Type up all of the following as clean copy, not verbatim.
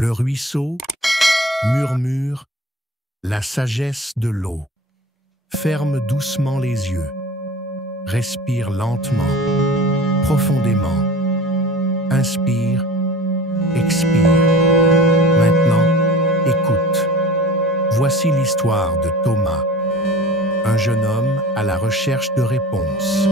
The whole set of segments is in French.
Le ruisseau murmure la sagesse de l'eau. Ferme doucement les yeux. Respire lentement, profondément. Inspire, expire. Maintenant, écoute. Voici l'histoire de Thomas, un jeune homme à la recherche de réponses.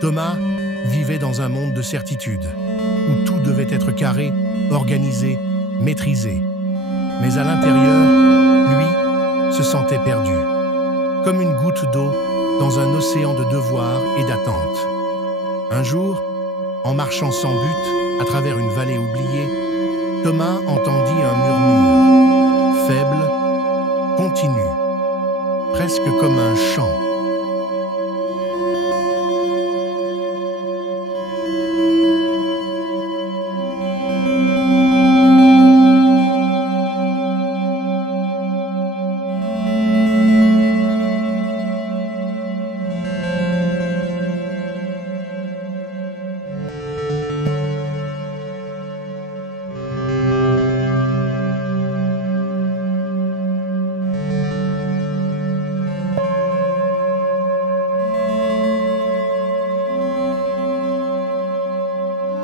Thomas vivait dans un monde de certitude, où tout devait être carré, organisé, maîtrisé. Mais à l'intérieur, lui, se sentait perdu, comme une goutte d'eau dans un océan de devoirs et d'attentes. Un jour, en marchant sans but à travers une vallée oubliée, Thomas entendit un murmure, faible, continu, presque comme un chant.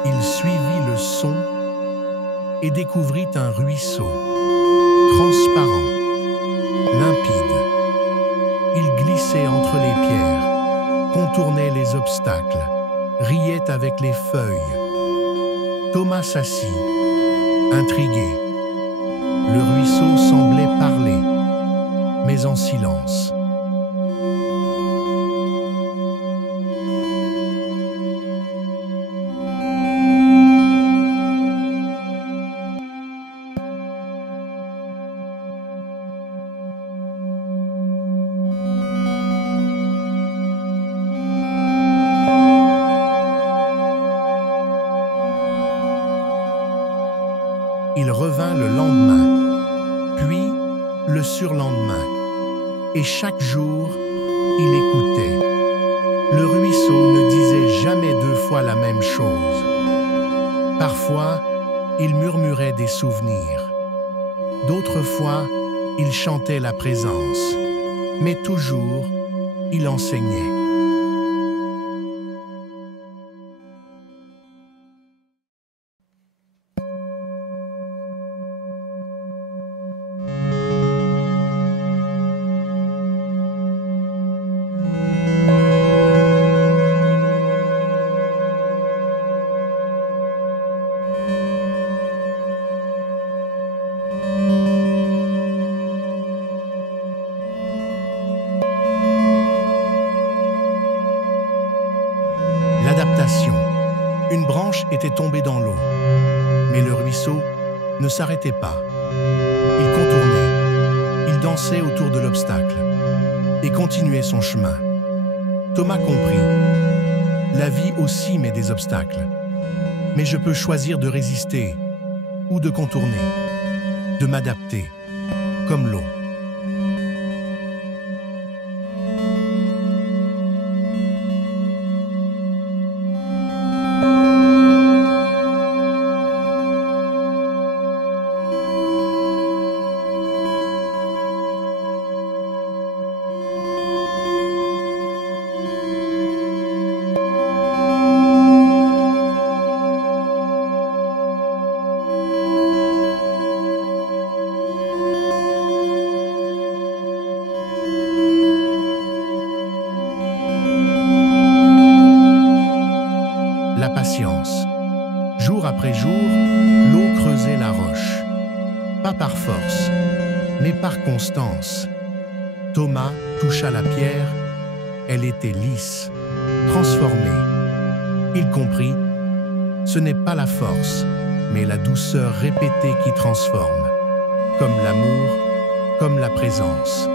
Il suivit le son et découvrit un ruisseau, transparent, limpide. Il glissait entre les pierres, contournait les obstacles, riait avec les feuilles. Thomas s'assit, intrigué. Le ruisseau semblait parler, mais en silence. Il revint le lendemain, puis le surlendemain, et chaque jour, il écoutait. Le ruisseau ne disait jamais deux fois la même chose. Parfois, il murmurait des souvenirs. D'autres fois, il chantait la présence. Mais toujours, il enseignait. L'adaptation. Une branche était tombée dans l'eau, mais le ruisseau ne s'arrêtait pas. Il contournait, il dansait autour de l'obstacle et continuait son chemin. Thomas comprit. La vie aussi met des obstacles, mais je peux choisir de résister ou de contourner, de m'adapter, comme l'eau. La patience. Jour après jour, l'eau creusait la roche. Pas par force, mais par constance. Thomas toucha la pierre, elle était lisse, transformée. Il comprit, ce n'est pas la force, mais la douceur répétée qui transforme, comme l'amour, comme la présence.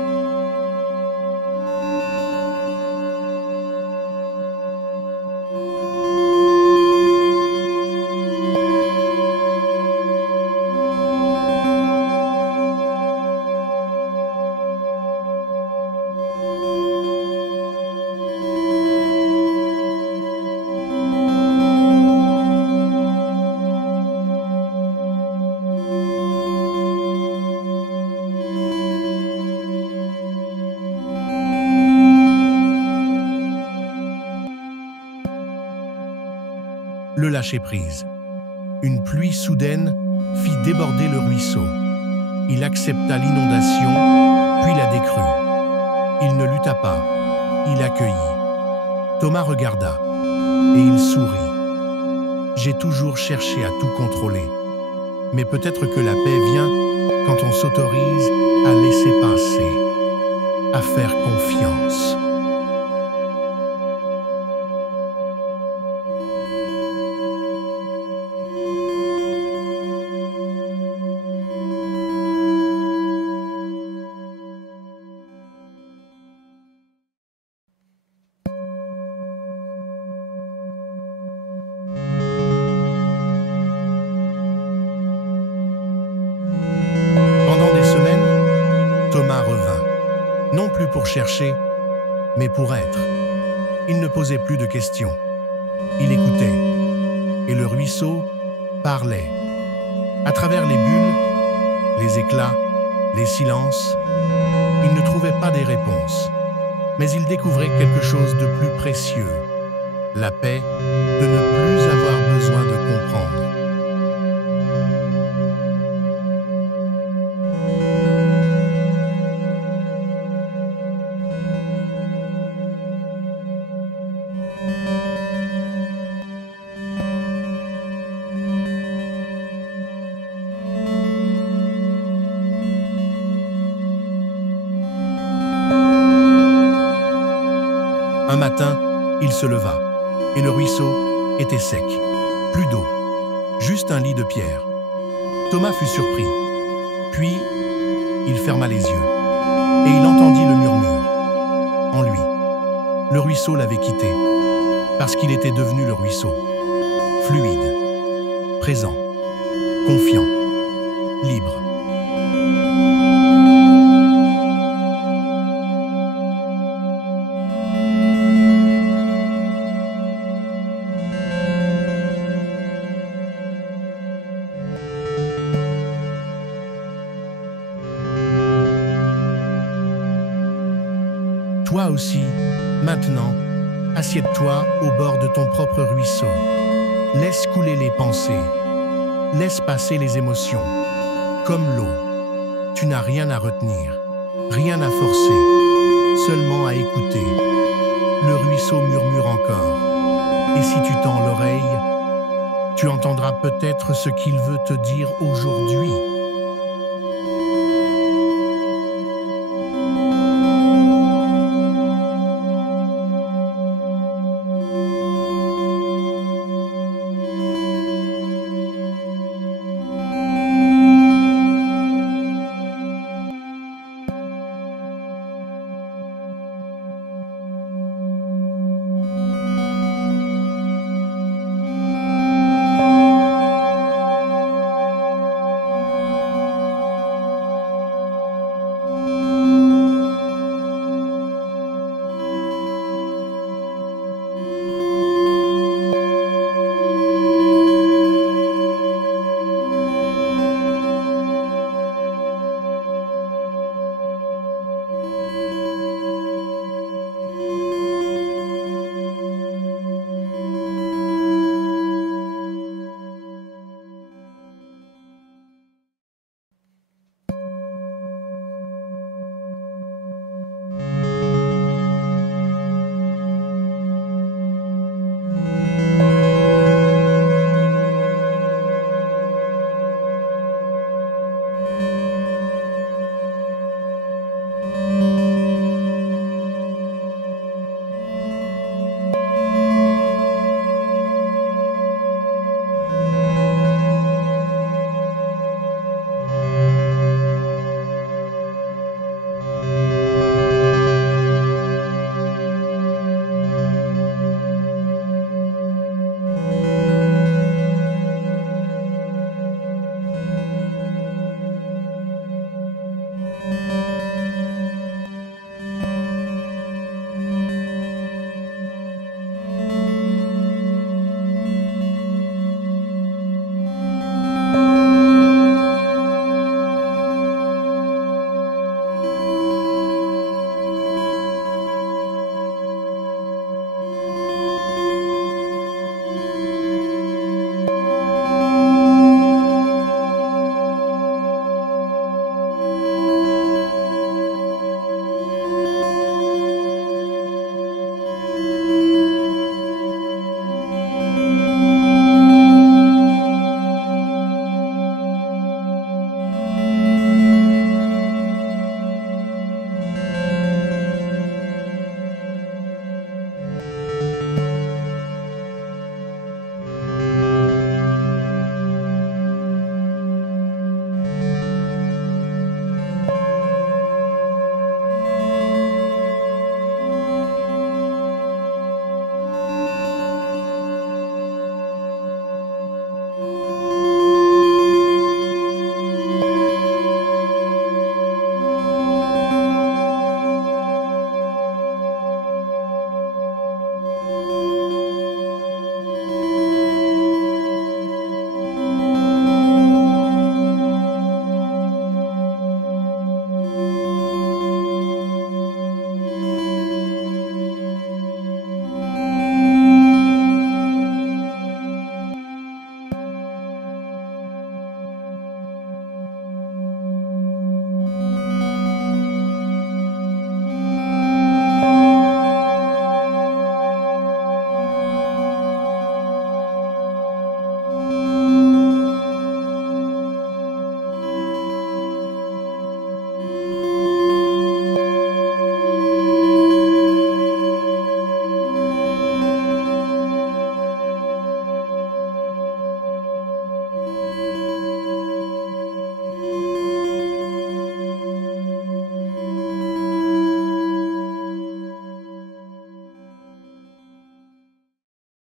Le lâcher-prise. Une pluie soudaine fit déborder le ruisseau. Il accepta l'inondation, puis la décrue. Il ne lutta pas, il accueillit. Thomas regarda, et il sourit. J'ai toujours cherché à tout contrôler. Mais peut-être que la paix vient quand on s'autorise à laisser passer, à faire confiance. Thomas revint, non plus pour chercher, mais pour être. Il ne posait plus de questions. Il écoutait, et le ruisseau parlait. À travers les bulles, les éclats, les silences, il ne trouvait pas des réponses, mais il découvrait quelque chose de plus précieux, la paix de ne plus avoir besoin de comprendre. Un matin, il se leva, et le ruisseau était sec. Plus d'eau, juste un lit de pierre. Thomas fut surpris. Puis, il ferma les yeux, et il entendit le murmure. En lui, le ruisseau l'avait quitté, parce qu'il était devenu le ruisseau. Fluide, présent, confiant, libre. Toi aussi, maintenant, assieds-toi au bord de ton propre ruisseau. Laisse couler les pensées. Laisse passer les émotions. Comme l'eau, tu n'as rien à retenir, rien à forcer, seulement à écouter. Le ruisseau murmure encore. Et si tu tends l'oreille, tu entendras peut-être ce qu'il veut te dire aujourd'hui.